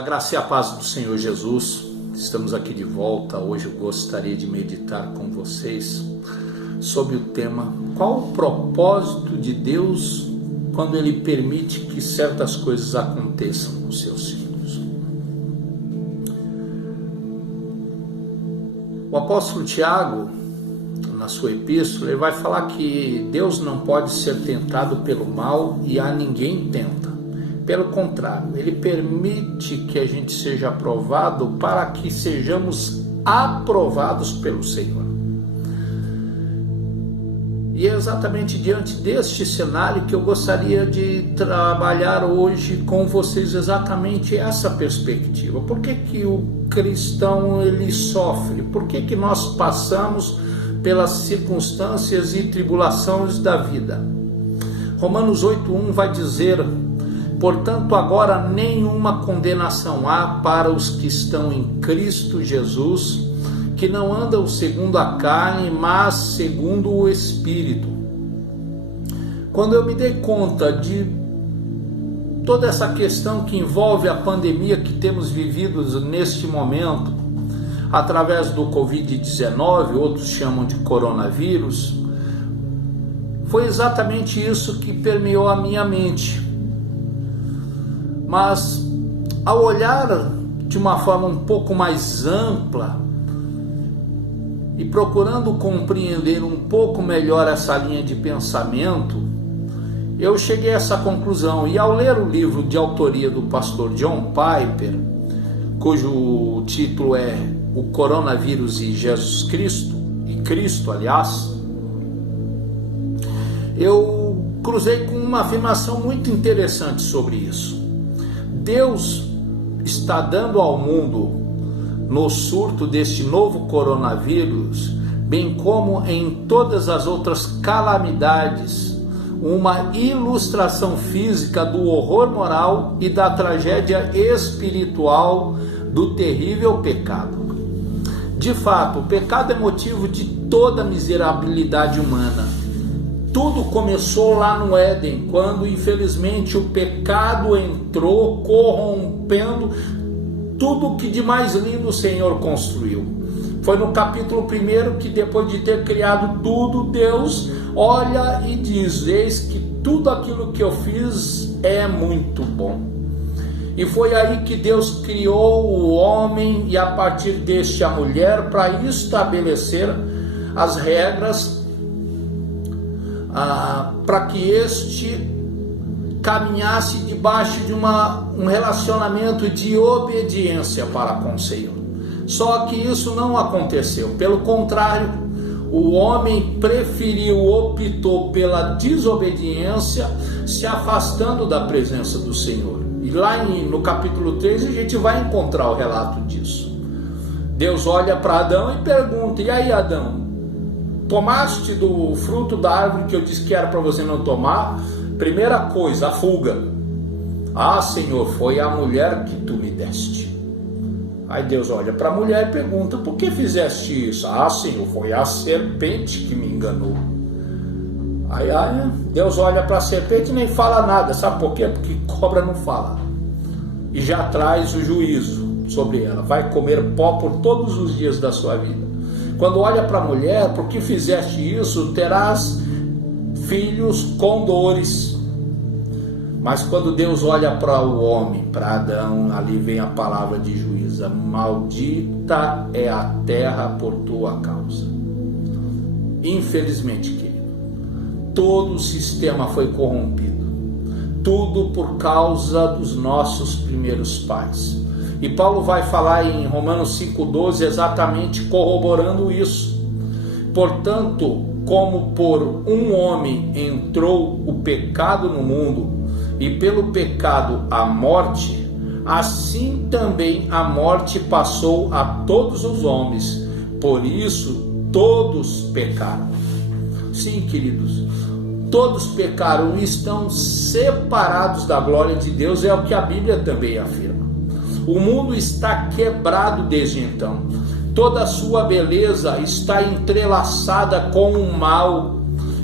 a graça e a paz do Senhor Jesus. Estamos aqui de volta. Hoje eu gostaria de meditar com vocês sobre o tema: qual o propósito de Deus quando Ele permite que certas coisas aconteçam com seus filhos? O apóstolo Tiago, na sua epístola, ele vai falar que Deus não pode ser tentado pelo mal e a ninguém tenta. Pelo contrário, Ele permite que a gente seja aprovado para que sejamos aprovados pelo Senhor. E é exatamente diante deste cenário que eu gostaria de trabalhar hoje com vocês exatamente essa perspectiva. Por que que o cristão ele sofre? Por que que nós passamos pelas circunstâncias e tribulações da vida? Romanos 8:1 vai dizer: portanto, agora nenhuma condenação há para os que estão em Cristo Jesus, que não andam segundo a carne, mas segundo o Espírito. Quando eu me dei conta de toda essa questão que envolve a pandemia que temos vivido neste momento, através do Covid-19, outros chamam de coronavírus, foi exatamente isso que permeou a minha mente. Mas ao olhar de uma forma um pouco mais ampla e procurando compreender um pouco melhor essa linha de pensamento, eu cheguei a essa conclusão. E ao ler o livro de autoria do pastor John Piper, cujo título é O Coronavírus e Jesus Cristo, eu cruzei com uma afirmação muito interessante sobre isso. Deus está dando ao mundo, no surto deste novo coronavírus, bem como em todas as outras calamidades, uma ilustração física do horror moral e da tragédia espiritual do terrível pecado. De fato, o pecado é motivo de toda a miserabilidade humana. Tudo começou lá no Éden, quando infelizmente o pecado entrou, corrompendo tudo que de mais lindo o Senhor construiu. Foi no capítulo 1 que, depois de ter criado tudo, Deus olha e diz: eis que tudo aquilo que eu fiz é muito bom. E foi aí que Deus criou o homem e a partir deste a mulher, para estabelecer as regras para que este caminhasse debaixo de um relacionamento de obediência para com o Senhor. Só que isso não aconteceu. Pelo contrário, o homem optou pela desobediência, se afastando da presença do Senhor. E lá no capítulo 3 a gente vai encontrar o relato disso. Deus olha para Adão e pergunta: e aí, Adão, tomaste do fruto da árvore que eu disse que era para você não tomar? Primeira coisa, a fuga. Ah, Senhor, foi a mulher que tu me deste. Aí Deus olha para a mulher e pergunta: por que fizeste isso? Ah, Senhor, foi a serpente que me enganou. Aí Deus olha para a serpente e nem fala nada. Sabe por quê? Porque cobra não fala. E já traz o juízo sobre ela. Vai comer pó por todos os dias da sua vida. Quando olha para a mulher: por que fizeste isso? Terás filhos com dores. Mas quando Deus olha para o homem, para Adão, ali vem a palavra de juízo: maldita é a terra por tua causa. Infelizmente, querido, todo o sistema foi corrompido. Tudo por causa dos nossos primeiros pais. E Paulo vai falar em Romanos 5:12 exatamente corroborando isso. Portanto, como por um homem entrou o pecado no mundo, e pelo pecado a morte, assim também a morte passou a todos os homens. Por isso, todos pecaram. Sim, queridos, todos pecaram e estão separados da glória de Deus, é o que a Bíblia também afirma. O mundo está quebrado desde então. Toda a sua beleza está entrelaçada com o mal,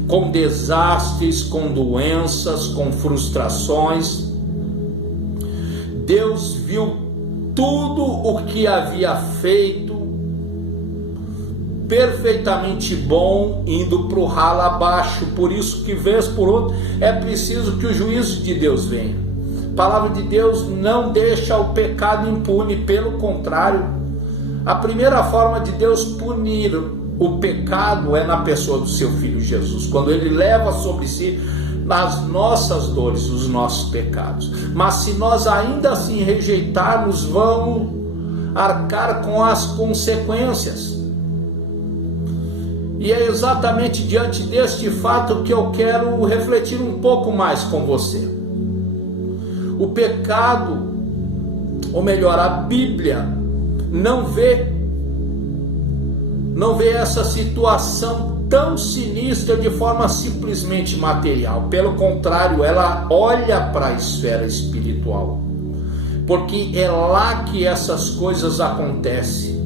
com desastres, com doenças, com frustrações. Deus viu tudo o que havia feito perfeitamente bom, indo para o ralo abaixo. Por isso que vez por outra é preciso que o juízo de Deus venha. A palavra de Deus não deixa o pecado impune, pelo contrário, a primeira forma de Deus punir o pecado é na pessoa do seu Filho Jesus, quando ele leva sobre si as nossas dores, os nossos pecados. Mas se nós ainda assim rejeitarmos, vamos arcar com as consequências. E é exatamente diante deste fato que eu quero refletir um pouco mais com você. O pecado, ou melhor, a Bíblia não vê essa situação tão sinistra de forma simplesmente material. Pelo contrário, ela olha para a esfera espiritual, porque é lá que essas coisas acontecem.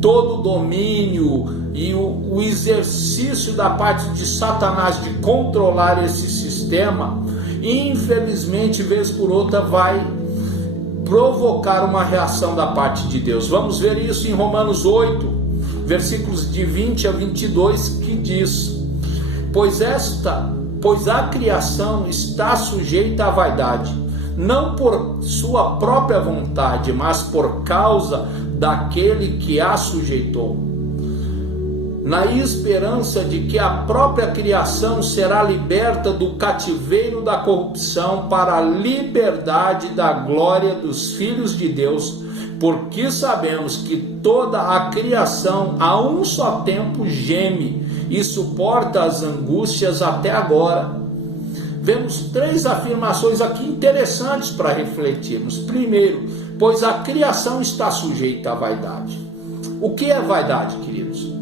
Todo o domínio e o exercício da parte de Satanás de controlar esse sistema, infelizmente, vez por outra, vai provocar uma reação da parte de Deus. Vamos ver isso em Romanos 8, versículos de 20 a 22, que diz: Pois a criação está sujeita à vaidade, não por sua própria vontade, mas por causa daquele que a sujeitou, na esperança de que a própria criação será liberta do cativeiro da corrupção para a liberdade da glória dos filhos de Deus, porque sabemos que toda a criação a um só tempo geme e suporta as angústias até agora. Vemos três afirmações aqui interessantes para refletirmos. Primeiro, pois a criação está sujeita à vaidade. O que é vaidade, queridos?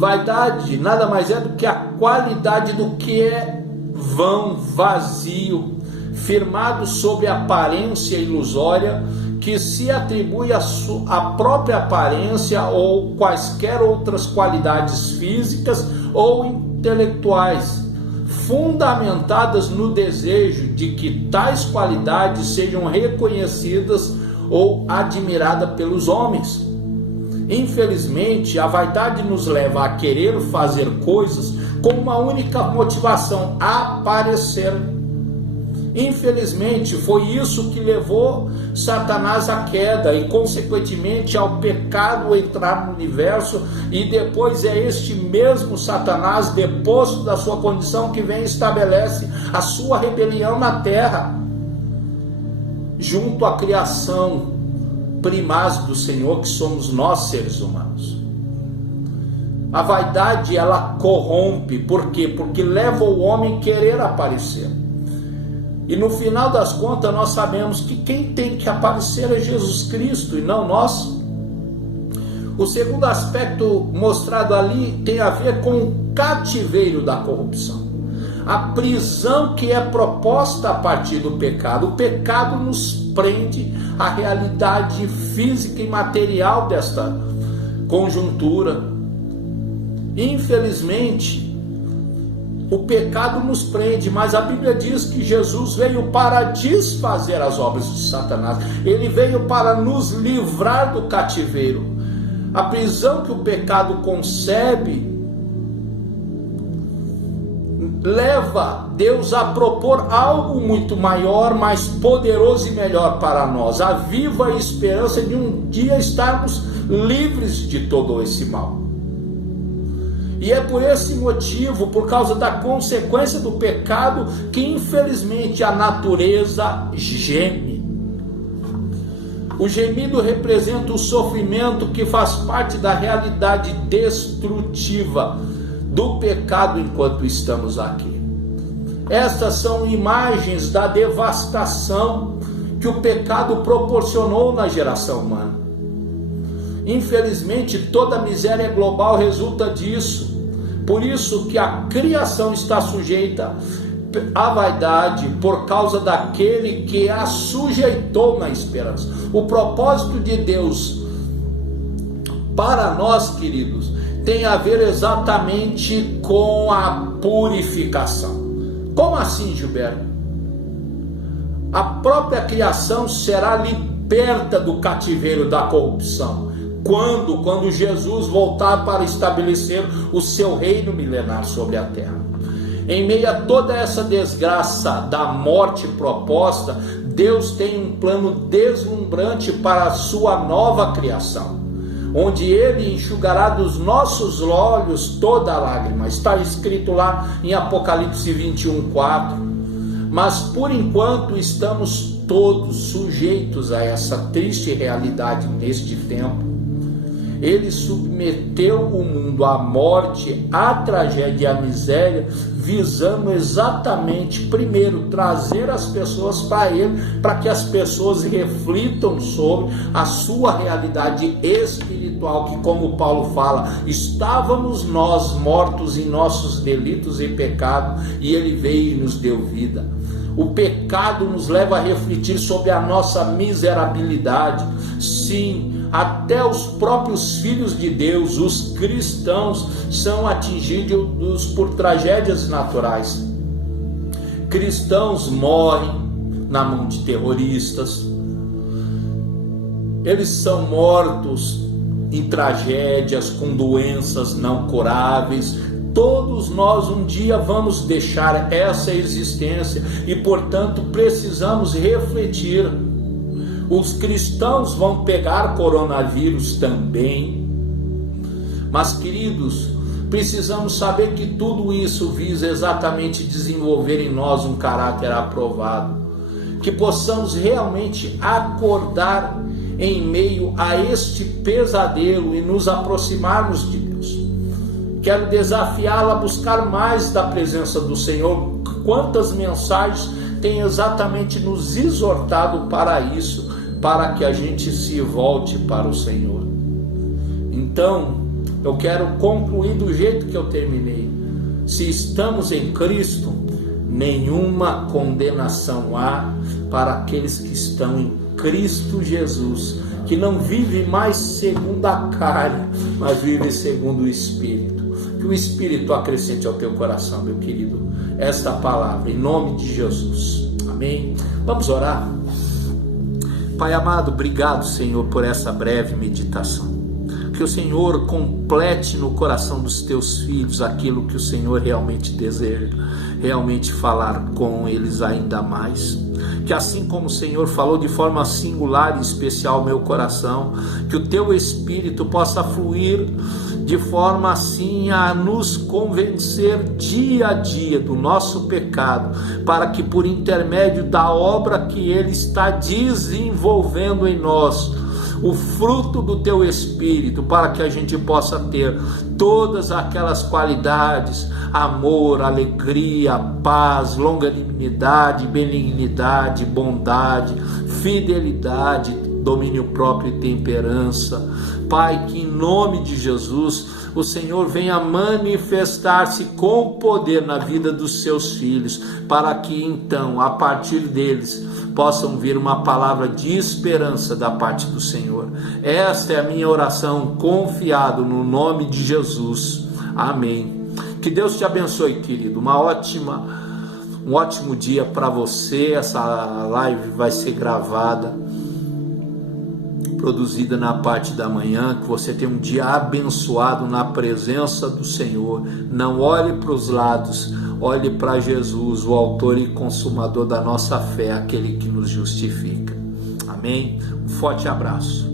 Vaidade nada mais é do que a qualidade do que é vão, vazio, firmado sob aparência ilusória, que se atribui à própria aparência ou quaisquer outras qualidades físicas ou intelectuais, fundamentadas no desejo de que tais qualidades sejam reconhecidas ou admiradas pelos homens. Infelizmente, a vaidade nos leva a querer fazer coisas com uma única motivação: aparecer. Infelizmente, foi isso que levou Satanás à queda e, consequentemente, ao pecado entrar no universo. E depois é este mesmo Satanás, deposto da sua condição, que vem e estabelece a sua rebelião na terra, junto à criação primaz do Senhor, que somos nós, seres humanos. A vaidade, ela corrompe. Por quê? Porque leva o homem a querer aparecer. E no final das contas, nós sabemos que quem tem que aparecer é Jesus Cristo e não nós. O segundo aspecto mostrado ali tem a ver com o cativeiro da corrupção, a prisão que é proposta a partir do pecado. O pecado nos prende à realidade física e material desta conjuntura. Infelizmente, o pecado nos prende, mas a Bíblia diz que Jesus veio para desfazer as obras de Satanás. Ele veio para nos livrar do cativeiro. A prisão que o pecado concebe leva Deus a propor algo muito maior, mais poderoso e melhor para nós. A viva esperança de um dia estarmos livres de todo esse mal. E é por esse motivo, por causa da consequência do pecado, que infelizmente a natureza geme. O gemido representa o sofrimento que faz parte da realidade destrutiva do pecado enquanto estamos aqui. Estas são imagens da devastação que o pecado proporcionou na geração humana. Infelizmente, toda a miséria global resulta disso. Por isso que a criação está sujeita à vaidade, por causa daquele que a sujeitou na esperança. O propósito de Deus para nós, queridos, tem a ver exatamente com a purificação. Como assim, Gilberto? A própria criação será liberta do cativeiro da corrupção. Quando Jesus voltar para estabelecer o seu reino milenar sobre a terra. Em meio a toda essa desgraça da morte proposta, Deus tem um plano deslumbrante para a sua nova criação, onde Ele enxugará dos nossos olhos toda lágrima. Está escrito lá em Apocalipse 21:4. Mas por enquanto estamos todos sujeitos a essa triste realidade neste tempo. Ele submeteu o mundo à morte, à tragédia e à miséria, visando exatamente, primeiro, trazer as pessoas para Ele, para que as pessoas reflitam sobre a sua realidade espiritual, que, como Paulo fala, estávamos nós mortos em nossos delitos e pecados, e Ele veio e nos deu vida. O pecado nos leva a refletir sobre a nossa miserabilidade. Sim, até os próprios filhos de Deus, os cristãos, são atingidos por tragédias naturais. Cristãos morrem na mão de terroristas, eles são mortos em tragédias, com doenças não curáveis. Todos nós um dia vamos deixar essa existência e, portanto, precisamos refletir. Os cristãos vão pegar coronavírus também. Mas, queridos, precisamos saber que tudo isso visa exatamente desenvolver em nós um caráter aprovado. Que possamos realmente acordar em meio a este pesadelo e nos aproximarmos de Deus. Quero desafiá-la a buscar mais da presença do Senhor. Quantas mensagens têm exatamente nos exortado para isso, para que a gente se volte para o Senhor. Então, eu quero concluir do jeito que eu terminei. Se estamos em Cristo, nenhuma condenação há para aqueles que estão em Cristo Jesus, que não vive mais segundo a carne, mas vive segundo o Espírito. Que o Espírito acrescente ao teu coração, meu querido, esta palavra, em nome de Jesus. Amém? Vamos orar? Pai amado, obrigado, Senhor, por essa breve meditação. Que o Senhor complete no coração dos teus filhos aquilo que o Senhor realmente deseja, realmente falar com eles ainda mais. Que assim como o Senhor falou de forma singular e especial ao meu coração, que o teu Espírito possa fluir de forma assim a nos convencer dia a dia do nosso pecado, para que por intermédio da obra que Ele está desenvolvendo em nós, o fruto do teu Espírito, para que a gente possa ter todas aquelas qualidades: amor, alegria, paz, longanimidade, benignidade, bondade, fidelidade, domínio próprio e temperança. Pai, que em nome de Jesus o Senhor venha manifestar-se com poder na vida dos seus filhos, para que então, a partir deles, possam vir uma palavra de esperança da parte do Senhor. Esta é a minha oração, confiado no nome de Jesus. Amém. Que Deus te abençoe, querido. Um ótimo dia para você. Essa live vai ser gravada, produzida na parte da manhã. Que você tenha um dia abençoado na presença do Senhor. Não olhe para os lados, olhe para Jesus, o autor e consumador da nossa fé, aquele que nos justifica. Amém? Um forte abraço.